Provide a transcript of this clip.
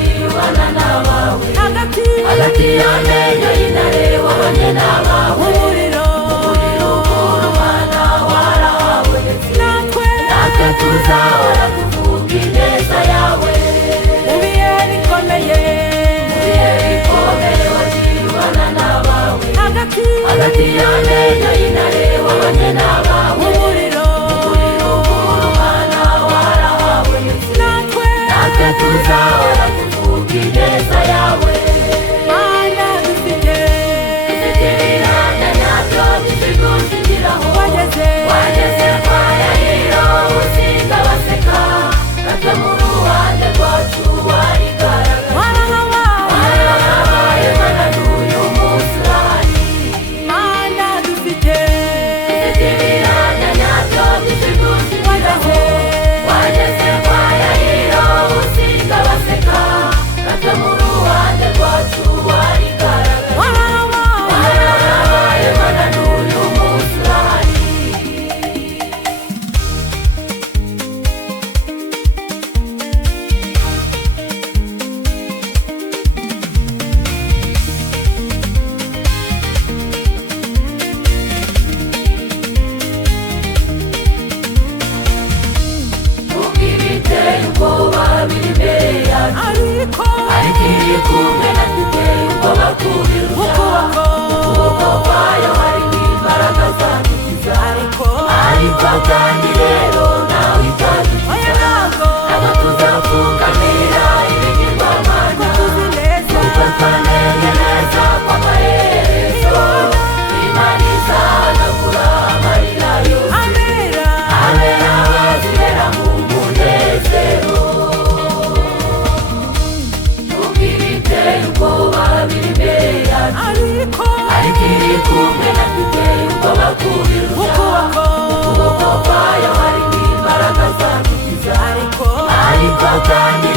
wagirwana n'abawe hagati y'amenyo y'intare wabanye n'abawe umuriro ugurumana warahabonetse natwe tuzahora tuvuga ineza yawe mu bihe bikomeye wagirwana n'abawe hagati y'amenyo y'intare wabanye n'abawe umuriro ugurumana warahabonetse natwe tuzahora tuvuga ineza yawe Mana dufite ibihamya nyabyo bizigushingiraho wageze kwa Yayiro usinda baseka natwe mu ruhande rwacu warigaragaje warahabaye Mana n'uyu munsi urahari Mana dufite ibihamya nyabyo bizigushingiraho wageze kwa Yayiro usinda baseka natwe mu ruhande rwacu warigaragaje warahabaye Mana n'uyu munsi urahari biteye ubwoba biri imbere yacu ariko iri kumwe natwe iteye ubwoba kubirusha ukuboko kwayo harimo imbaraga zadukiza ariko kandi rero nawe itadukiza ntabwo tuzapfukamira ibigirwamana kuko twamenye neza ko amaherezo Imana izahanagura amarira yose abera bazibera mu munezero biteye ubwoba biri imbere yacu ariko iri kumwe natwe iteye ubwoba kubirusha ukuboko kwayo harimo imbaraga zadukiza ariko kandi